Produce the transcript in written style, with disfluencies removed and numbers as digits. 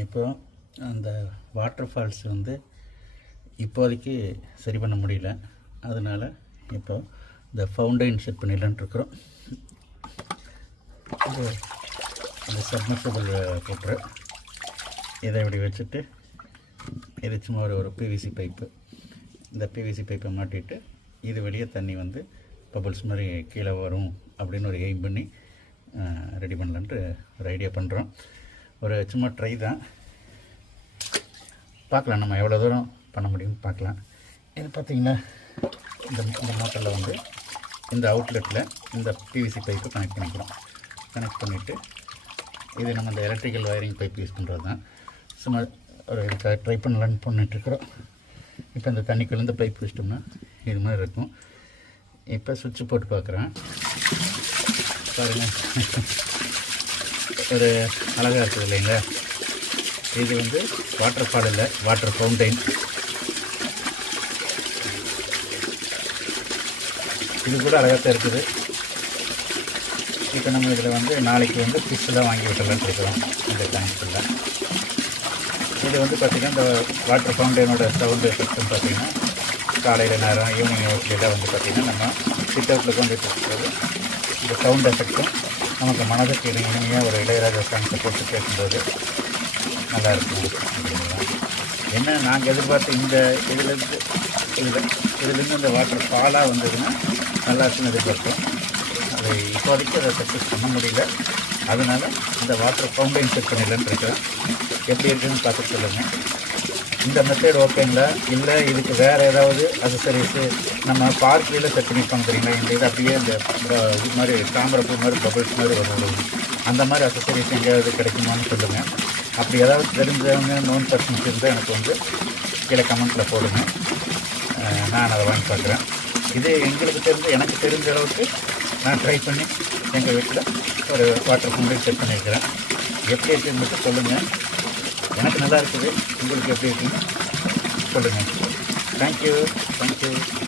இப்போ அந்த water falls வந்து இப்போதைக்கு சரி பண்ண முடியல. அதனால் இப்போ இந்த ஃபவுண்டைன் செட் பண்ணிடலான்ட்ருக்குறோம். இது இந்த சப்மர்சிபிள் போட்டு இதை இப்படி வச்சுட்டு இது சும்மா ஒரு பிவிசி பைப்பு, இந்த பிவிசி பைப்பை மாட்டிட்டு இது வெளியே தண்ணி வந்து பபிள்ஸ் மாதிரி கீழே வரும் அப்படின்னு ஒரு எய்ம் பண்ணி ரெடி பண்ணலான்ட்டு ஒரு ஐடியா பண்ணுறோம். ஒரு சும்மா ட்ரை தான், பார்க்கலாம் நம்ம எவ்வளோ தூரம் பண்ண முடியும்னு பார்க்கலாம். இது பார்த்திங்கன்னா இந்த மோட்டரில் வந்து இந்த அவுட்லெட்டில் இந்த பிவிசி பைப்பை கனெக்ட் பண்ணிக்கிறோம். கனெக்ட் பண்ணிவிட்டு இது நம்ம இந்த எலக்ட்ரிக்கல் வயரிங் பைப் யூஸ் பண்ணுறது தான். சும்மா ஒரு இதுக்காக ட்ரை பண்ணலான்னு பண்ணிட்டுருக்குறோம். இப்போ இந்த தண்ணிக்குள்ளே இந்த பைப் வச்சிட்டோம்னா இது மாதிரி இருக்கும். இப்போ சுவிட்சு போட்டு பார்க்குறேன் பாருங்கள், ஒரு அழகாக இருக்குது இல்லைங்களா? இது வந்து வாட்டர் ஃபால் இல்லை, வாட்டர் ஃபவுண்டைன். இது கூட அழகாக தான் இருக்குது. இப்போ நம்ம இதில் வந்து நாளைக்கு வந்து ஃபிஷ்ஷெல்லாம் வாங்கி விட்டுலான்னு இருக்கிறோம் இந்த டேங்க்கில். இது வந்து பார்த்திங்கன்னா இந்த வாட்டர் ஃபவுண்டைனோட சவுண்டு எஃபெக்ட்னு பார்த்திங்கன்னா காலையில் நேரம் ஈவினிங் ஹவர்ஸ்லாம் வந்து பார்த்திங்கன்னா நம்ம சிட் அவுட்டில் கொண்டு இருக்கிறது இந்த சவுண்ட் எஃபெக்ட்டும் நமக்கு மனதுக்கு இனிமையாக ஒரு இளையராஜா சாங்ஸை போட்டு கேட்கும்போது நல்லாயிருக்கும் அப்படிங்களா. என்ன நாங்கள் எதிர்பார்த்து இந்த இதுலேருந்து இந்த வாட்டர் ஃபாலாக வந்ததுன்னா நல்லா இருக்குன்னு எதிர்பார்த்தோம். அது இப்போதைக்கு அதை சக்ஸஸ் பண்ண முடியல. அதனால் இந்த வாட்டர் ஃபவுண்டைன் செட் பண்ணிடலான்னு இருக்கிறேன். எப்படி இருக்குதுன்னு பார்த்து சொல்லுங்கள். இந்த மெத்தட் ஓகேங்களா, இல்லை இதுக்கு வேறு ஏதாவது அசசரிஸு நம்ம பார்க்கில் செட் பண்ணிப்பாங்க தெரியுங்களா, இந்த இது அப்படியே இந்த இது மாதிரி தாமரை பூ மாதிரி பபிள்ஸ் மாதிரி வரும், அந்த மாதிரி அசசரிஸ் எங்கேயாவது கிடைக்குமான்னு சொல்லுங்கள். அப்படி ஏதாவது தெரிஞ்சவங்க நோன் பர்சன்ஸ் இருந்தால் எனக்கு வந்து கீழே கமெண்ட்டில் போடுங்க, நான் அதை வாங்கி பார்க்குறேன். இது எனக்கு தெரிஞ்ச அளவுக்கு நான் ட்ரை பண்ணி எங்கள் வீட்டில் ஒரு வாட்டர் ஃபவுண்டைன் செட் பண்ணியிருக்கிறேன். எப்படி இருக்குன்னு மட்டும் சொல்லுங்கள். எனக்கு நல்லா இருக்குது, உங்களுக்கு எப்படி இருக்குன்னு சொல்லுங்கள். தேங்க்யூ.